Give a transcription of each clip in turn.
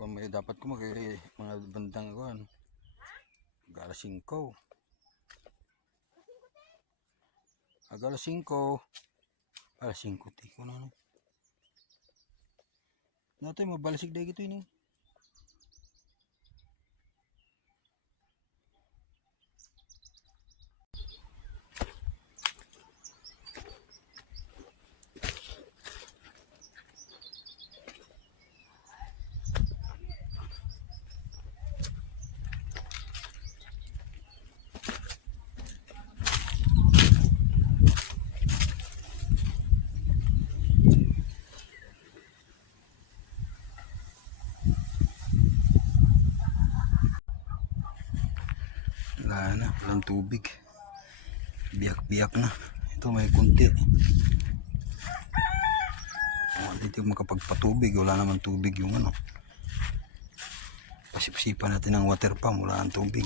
kung may dapat ko mag mga bandang kuan. Alas 5. Alas 5. Alas 5 ti ko na no. Nato mabalasig dai gito ini. Wala na, walang tubig. Biyak-biyak na. Ito may kunti. Dito makapagpatubig. Wala naman tubig yung ano. Pasipsipan natin ang water pump. Wala ang tubig.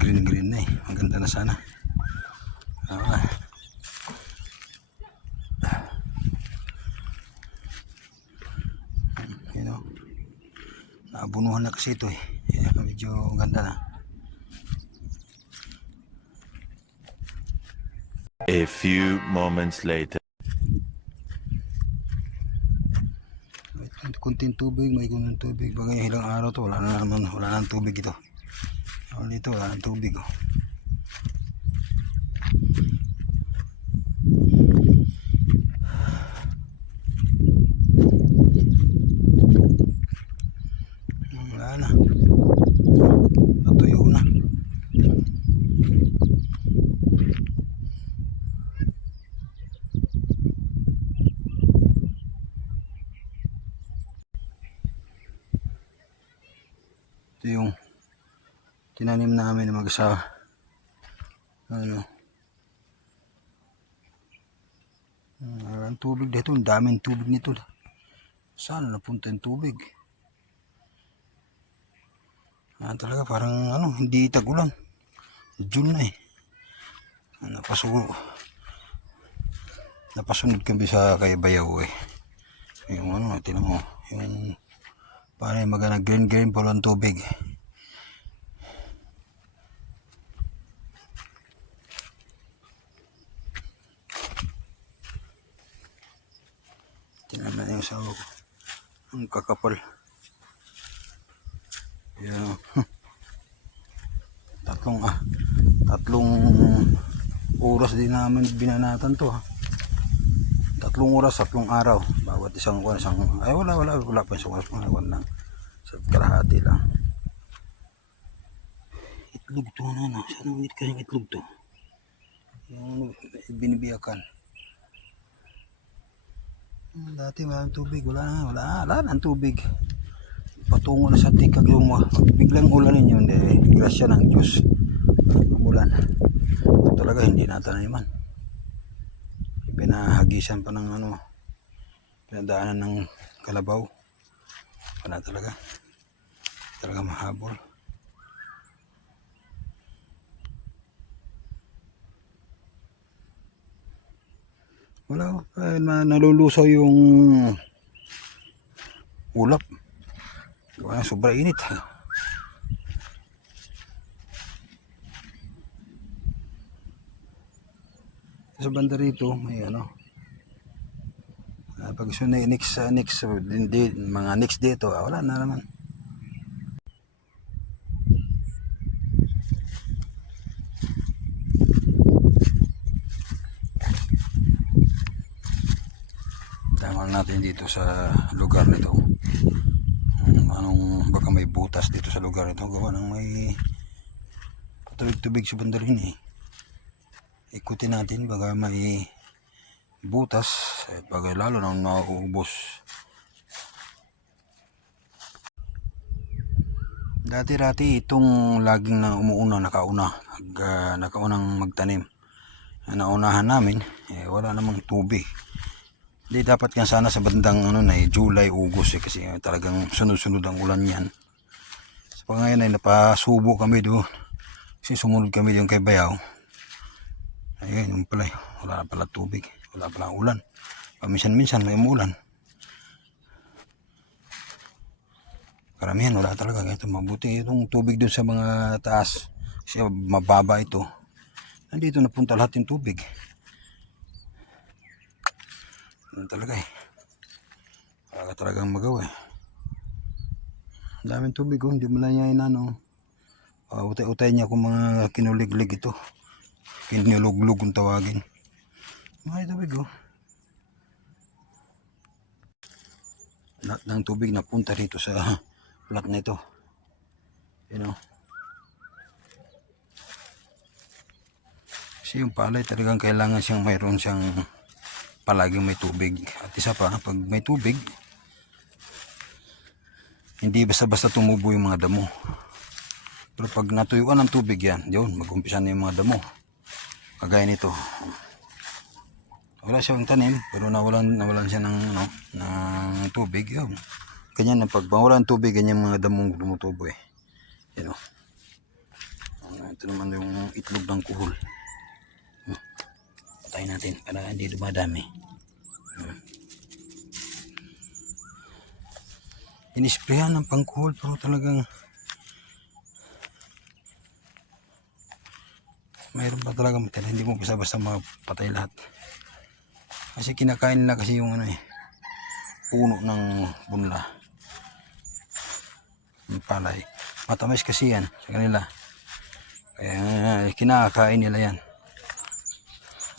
Green green na eh. Maganda na sana. Ah. you know naabunuhan na kasi ito eh medyo ganda na A few moments later. kunting tubig may kunting tubig bagay ilang araw to wala na naman wala na tubig ito wala dito wala na tubig oh. wala na natuyo na ito yung tinanim namin ng mag-asawa ano? Ah, ang tubig dito ang daming tubig nito. Saan napunta yung tubig? Ah, talaga parang ano hindi tagulan. June na eh. Napasulo napasunod kami sa kay Bayaw eh. Yung ano tinan mo yung parang magana green green pala ang tubig Tingnan na yung sawa ko. Ang kakapal. Yan. tatlong ah, tatlong oras din namin binanatan to ha. Tatlong oras, tatlong araw. Bawat isang kuwan, isang, ay wala, wala, wala pa isang oras, mga kuwan lang. Sa kalahati lang. Itlog to na na. Saan ang kayang itlog to? Yung binibiyakan. Hmm, Dati walang tubig, wala na, wala, wala na tubig. Patungo na sa tikag mga biglang ulanin yun, eh, grasya ng Diyos. Umulan. Ito talaga hindi nataniman. Pinahagisan pa ng ano, pinadaanan ng kalabaw. Wala talaga. Talaga mahabol. Wala, eh, na, nalulusaw yung ulap. Wala, sobra init. Sa banda rito, may ano. Ah, pag sunay next sa next uh, din, din, mga next dito, ah, wala na naman. Tama natin dito sa lugar nito. Um, anong baka may butas dito sa lugar nito gawa ng may tubig-tubig sa banda eh. Ikutin natin baka may butas at baka lalo nang mauubos. Dati-dati itong laging na umuuna, nakauna, nag, ah, nakaunang magtanim. Naunahan namin, eh, wala namang tubig. Hindi dapat yan sana sa bandang ano na eh, July, August eh, kasi eh, talagang sunod-sunod ang ulan yan. Sa so, ngayon ay napasubo kami doon Kasi sumunod kami yung kay Bayaw. Ayun, yung pala, wala na pala tubig. Wala pala ulan. Paminsan-minsan may umulan. Karamihan wala talaga. Ito mabuti itong tubig doon sa mga taas. Kasi mababa ito. Nandito napunta lahat yung tubig. Ano talaga eh. Wala talagang magawa eh. Daming tubig oh. Hindi mo lang niya inano. Uh, utay-utay niya kung mga kinuliglig ito. Kinuluglog kung tawagin. Mga tubig oh. Lahat ng tubig napunta rito sa plat na ito. You know. Kasi yung palay talagang kailangan siyang mayroon siyang palaging may tubig. At isa pa, pag may tubig, hindi basta-basta tumubo yung mga damo. Pero pag natuyuan ng tubig yan, yun, mag-umpisa na yung mga damo. Kagaya nito. Wala siyang tanim, pero nawalan, nawalan siya ng, no, ng tubig. Yun. Ganyan, na pag mawalan ng tubig, ganyan mga damong tumutubo eh. Yan o. Ah, Ito naman yung itlog ng kuhol. Hmm. Patayin natin para hindi dumadami. Hmm. Ng pangkuhol pero talagang mayroon pa talaga matira. Hindi mo basta-basta mapatay lahat. Kasi kinakain nila kasi yung ano eh, puno ng bunla. Yung palay. Matamis kasi yan sa kanila. Kaya kinakain nila yan.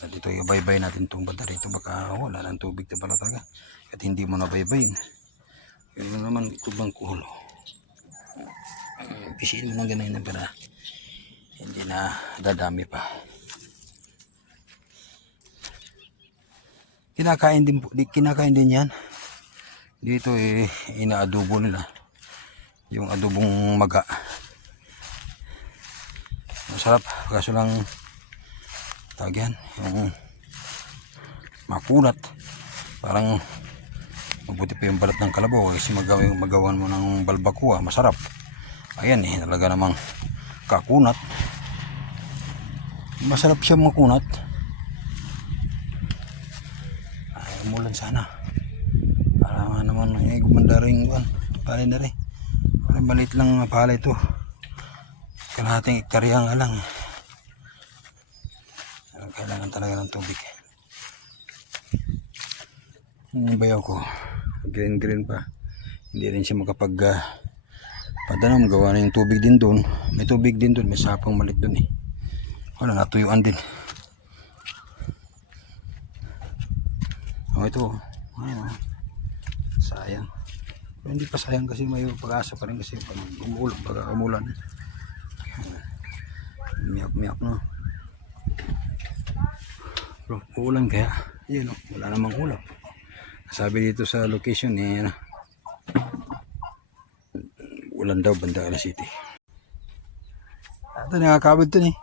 At ito ibaybay natin itong banda rito. Baka wala ng tubig na pala talaga. At hindi mo nabaybayin. Yun naman ito bang kulo. Pisiin mo ng ganun na para hindi na dadami pa. Kinakain din kinakain din yan. Dito eh, inaadobo nila. Yung adobong maga. Masarap. Kaso lang, tawag yan, yung makunat. Parang mabuti pa yung balat ng kalabaw kasi magawa, magawan mo ng balbakua. Masarap. Ayan eh, talaga namang kakunat. Masarap siya makunat. Ay, umulan sana. Para nga naman, eh, gumanda rin yun. Palay na rin. Parang lang mga palay ito. Kalahating ektarya nga lang. Ang kailangan talaga ng tubig. Yung bayaw ko, green green pa. Hindi rin siya makapag uh, padanom. Gawa na yung tubig din doon. May tubig din doon. May sapang malit doon eh. Wala, natuyuan din. Oh, ito. oh. Ayun, oh. Sayang. Pero hindi pa sayang kasi may pag-asa pa rin kasi pag umuulan, pag umulan. Miyak, miyak, no? Pero uulan kaya, yun, oh, wala namang ulap. Sabi dito sa location eh, ano, ulan daw banda city. Ito nakakabit to eh.